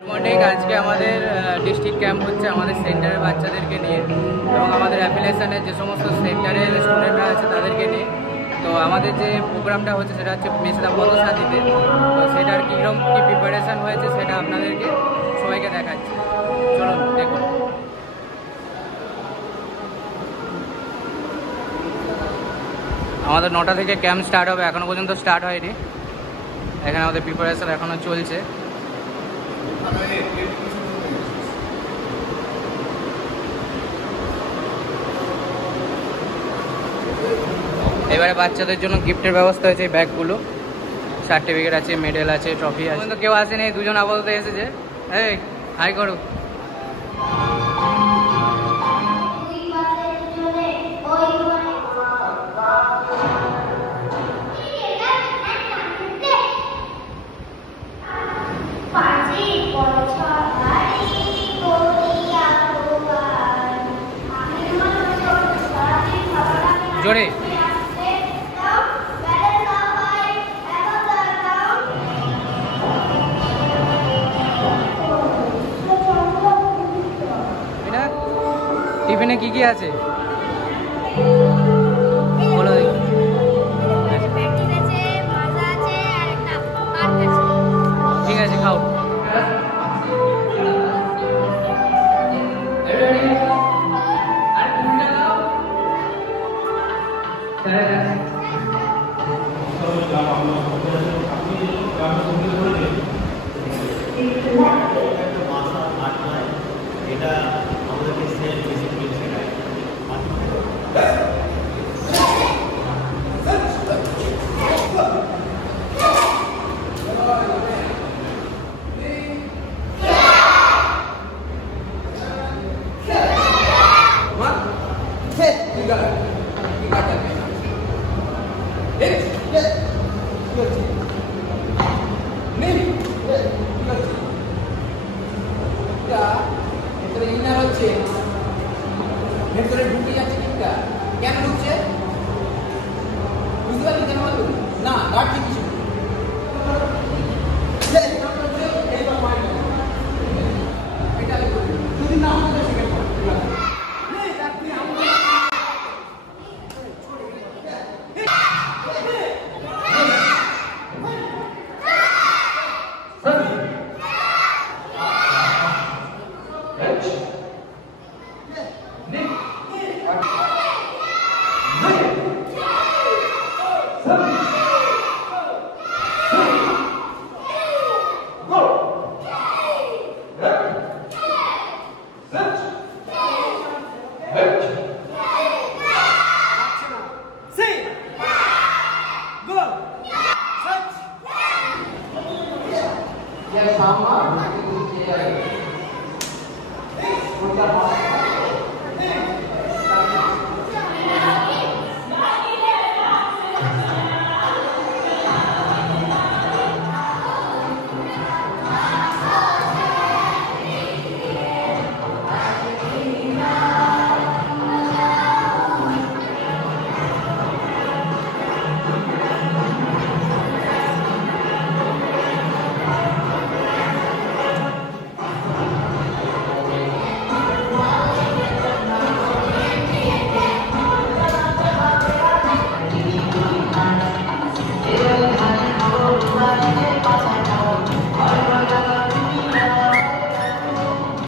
Morning. আজকে আমাদের district camp হচ্ছে আমাদের সেন্টারের বাচ্চাদেরকে নিয়ে এবং আমাদের অ্যাফিলিয়েশনের যে সমস্ত সেন্টারের স্টুডেন্টরা আছে তাদেরকে নিয়ে। তো আমাদের যে প্রোগ্রামটা হচ্ছে সেটা হচ্ছে মেসেদা পদসাথীতে। তো সেটার কীরকম কী প্রিপারেশান হয়েছে সেটা আপনাদেরকে সবাইকে দেখাচ্ছি, চলুন দেখুন। আমাদের 9টা থেকে ক্যাম্প স্টার্ট হবে, এখনও পর্যন্ত স্টার্ট হয়নি। এখানে আমাদের প্রিপারেশান এখনও চলছে। এবারে বাচ্চাদের জন্য গিফটের ব্যবস্থা হয়েছে, এই ব্যাগগুলো, সার্টিফিকেট আছে, মেডেল আছে, ট্রফি আছে। কিন্তু কেউ আসেনি, দুজন আপাতত এসেছে। এই হাই করো। জোরে টিফিনে কি কি আছে বলো দেখি। ঠিক আছে, খাও। এটা আমাদেরকে সেলফ ডিসিপ্লিন শেখায়। ভেতরে ঢুকে যাচ্ছে ঠিকটা কেন ঢুকছে বুঝতে পারলি? কেন বলবো না, গার্ড ঠিক কিছু যদি না আমাদের sama